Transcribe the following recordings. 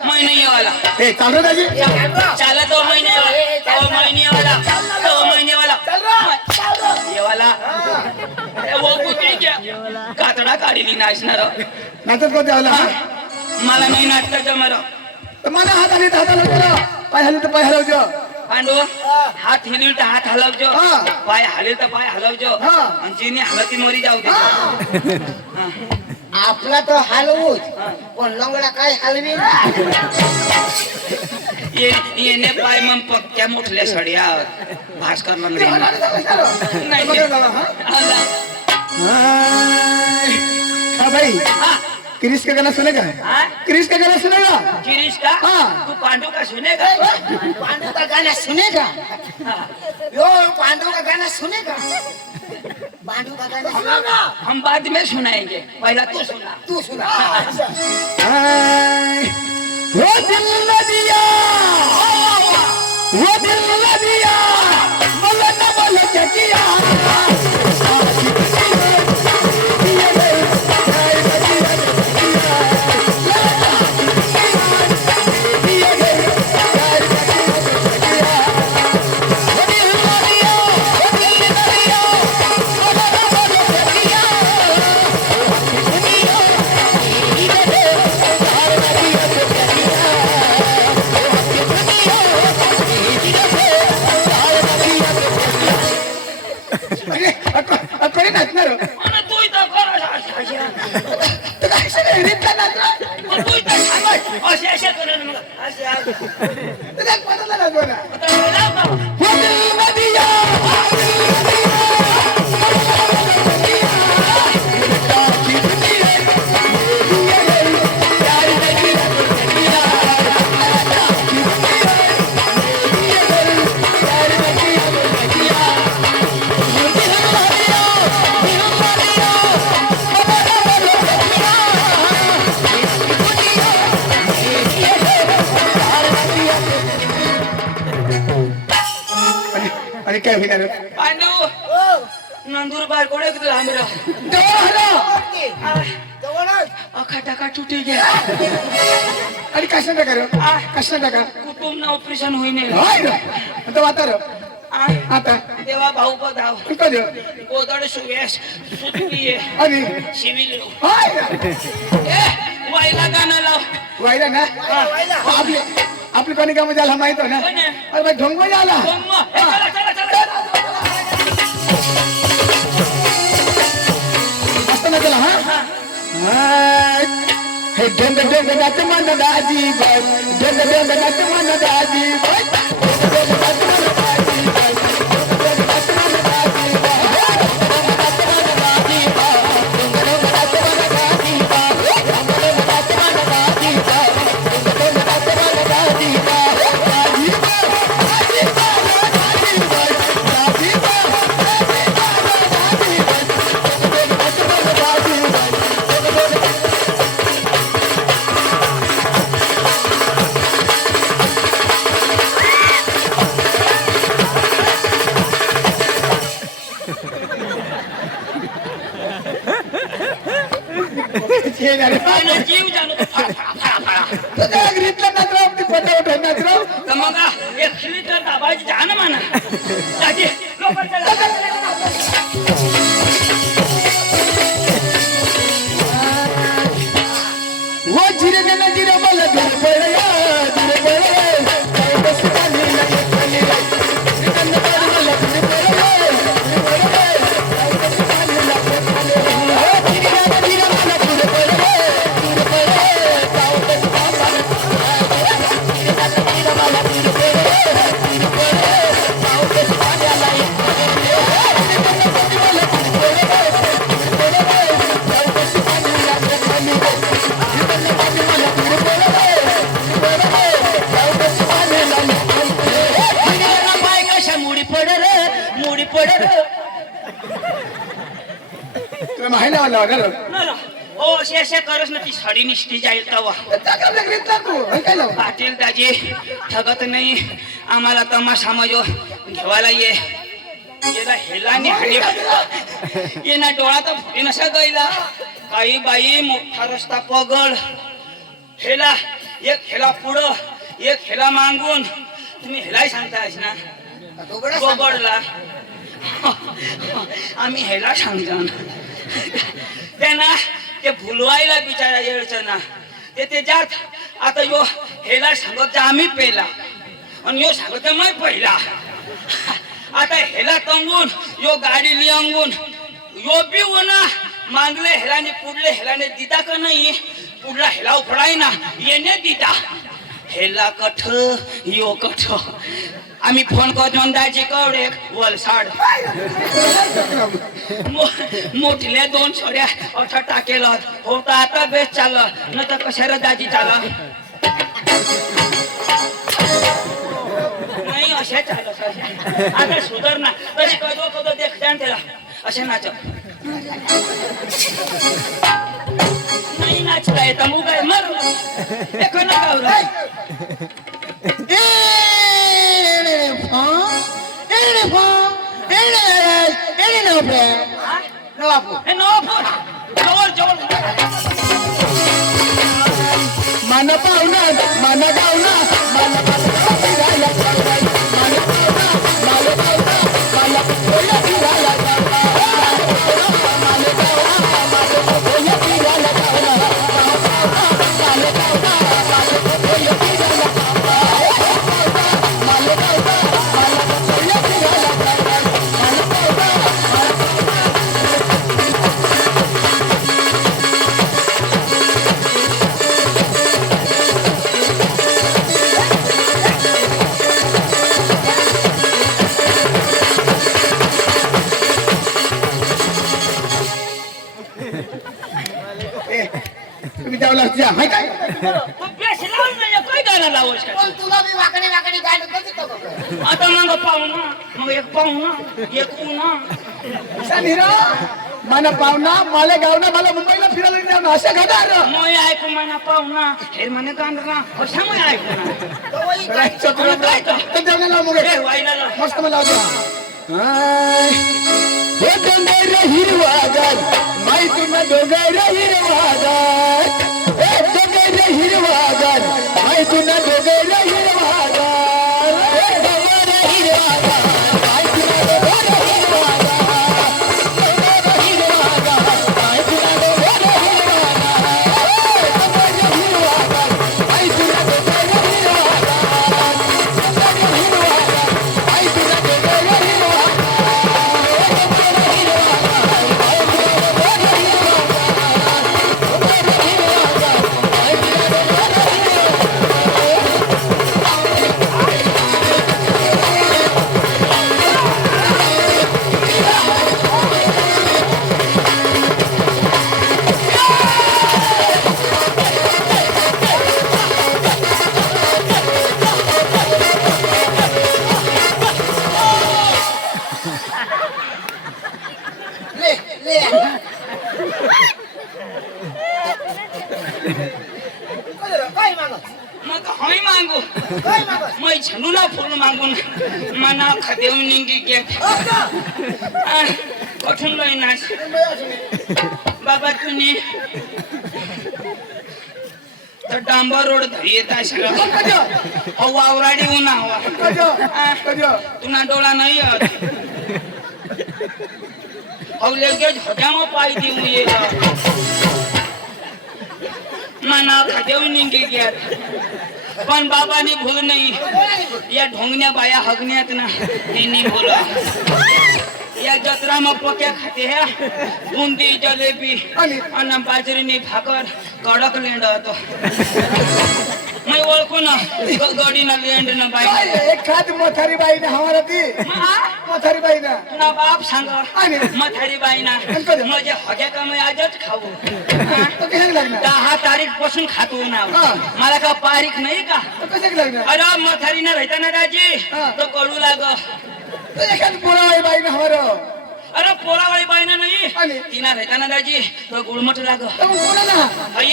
महीने वाला ए चाल रे दाजी चला 2 महीने वाला 2 महीने वाला 2 महीने वाला ये वाला वो कुठे क्या कातडा काढली नाचणार नाचत कोणते आला मला नाही नाचता जमर तर मला हात आले तर हात हलवજો पाय हलवले तर पाय हलवજો पांडू हात हिलील तर हात हलवજો पाय हलेल तर पाय हलवજો आणि जिने हलती मोरी जाऊ दे आपला तो हलवूच पण लंगडा काय हलवी येणे पाय मग पक्क्या मोठल्या सड्या भास्कर लंगडी हाँ भाई क्रिश का गाना सुनेगा क्रिश का गाना सुनेगा गिरीश का तू पांडू का सुनेगा पांडू का गाना सुनेगा यो पांडू का गाना सुनेगा पांडू का गाना सुनेगा हम बाद में सुनाएंगे पहला तू सुना तू सुना वो दिल न दिया वो दिल न दिया बोले न बोले क्या किया कोणी नाचणार तू इथं तू इथं असे असे करेल मग असे वो दिल न दिया अरे क्या होणार पांडू नंदुरबार कोडे किती लांब अखा टाका तुटी गया अरे कशा टाका कुटुंब ना ऑपरेशन होईने आता वातार आता देवा भाऊ पदाव कधी गोदड सुवेश सुतली आणि शिविल हाय वायला गाणं लाव वाईला ना आपली आपली कोणी काम झाला माहित ना अरे भाई ढोंग झाला मस्त ना त्याला हा हे ढोंग ढोंग नाच मन दाजी बाई ढोंग ढोंग नाच मन दाजी बाई जीव जाणू घेतलं ना तर आपली फोटो उठवणार तर मग एक लिटर दाबायची जाणं म्हणा वो जिरे ने जिरे बोले धीरे पड़ेगा धीरे पड़ेगा बस पानी लगे पानी निकल पड़ बोले धीरे पड़ेगा धीरे पड़ेगा बस पानी लगे पानी धीरे धीरे बोले धीरे पड़ेगा धीरे पड़ेगा बस पानी धीरे धीरे बोले धीरे पड़ेगा धीरे पड़ेगा बस पानी महिना वाला ओ असे करस ना ती साडी निष्ठी जाईल तवा पाटील दाजी ठगत नाही आम्हाला तमाशा मजो घेवायला येला हेला ये ना डोळा तर फुटी नसा गईला काही बाई मोठा रस्ता पगड हेला एक हेला पुढं एक हेला मागून तुम्ही हेलाही सांगतायस ना गोबडला आम्ही हेला सांगतो त्यांना ते भुलवायला बिचारा येळचं ना ते त्याच्यात आता यो हेला सांगत आम्ही पेला आणि यो सांगत मग पहिला आता हेला तंगून यो गाडी लियांगून यो बी ना मागले हेलाने पुढले हेलाने दिता का नाही पुढला हेला उफडाय ना येणे दिता हेला कठ यो कठ आम्ही फोन करतो दाजी कवडे वलसाड मोठल्या 2 सोड्या अठा टाकेल होता आता बेस चाल न तर कशाला दाजी चाल नाही अशा चाल आता सुधारणा तरी कधो कधो देख जाण त्याला असे नाच नाही नाचता येत मग काय मर एक ना गावरा मन पाहुणा मन गावना मन फिरायला मन पाहुणा मन गावना मन फिरायला मन गावना मन फिरायला तुम्ही जाऊ लागते हाय काय काय गाणं लावूस का तुला मी वाकडी वाकडी गाणं कधी बघ आता मग पाहुणा मग एक पाहुणा एक उन्हा मन पाहुणा मला गावना मला मुंबईला फिरायला जाऊन अशा घडार मोय ऐकू म्हणा पाहुणा हे म्हणे गाणं कशा मोय ऐकू मस्त मला हे डोंगर हिरवागार माहिती ना डोंगर हिरवागार हे डोंगर हिरवागार माहिती ना डोंगर हिरवागार हे डोंगर हिरवागार माहिती ना डोंगर हिरवागार डोंगर हिरवागार माहिती ना डोंगर हिरवागार माहिती ना डोंगर हिरवागार डोंगर हिरवागार माहिती ना डोंगर हिरवागार काय मागत मग हमी मागू काय मागत मग झेंडूला फुल मागून मना खादेव निंगी गे कठून लय नाच बाबा तुम्ही तर डांबर रोड धरी येत सगळं वावराडी उन्हा हवा तुना डोळा नाही लगेच हजाम पाय देऊ येत मना खादेव निंगी गे पण बाबानी भूल नाही या ढोंगण्या बाया हगण्यात ना त्यांनी भूल या जत्रा में पक्या खाते हैं बुंदी जलेबी आणि बाजरीनी भाकर कडक लेंड होतो मैं ओळखू ना गडीना लेंड ना बाई एखाद मोथारी बाई ना हमारा ती मोथारी बाई ना ना बाप सांग मथारी बाई ना म्हणजे हग्या का मैं आजच खाऊ तो कशाला लागणार 10 तारीख पासून खातो ना मला का तारीख नाही का तो कशाला लागणार अरे मथारी ना रहता ना दाजी तो कडू लाग तो एखाद पोळावाई बाई ना हमारा अरे पोरावाळी बाईना नाही तिना रहता ना दाजी तो गुळमट लाग तो कोणाला हई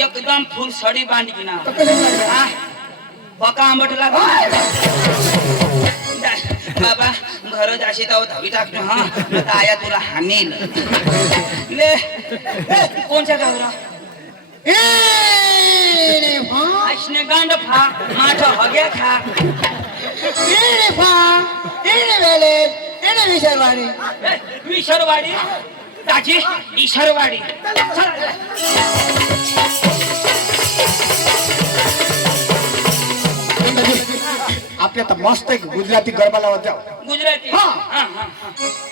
एकदम फुल सडी बांधी ना तो कशाला लागणार हा पका आंबट लाग बाबा घर जाशी तो धावी टाकतो हा न आया तुला हानील ले कोणच्या गावरा ईने फा आशने गांड फा माझं हग्या खा ईने फा ईने वेले ईने विसरवाडी ए, विसरवाडी दाजी ईश्वरवाडी आपल्या तर मस्त एक गुजराती गरबा लावत जाऊ गुजराती हा. हा, हा, हा.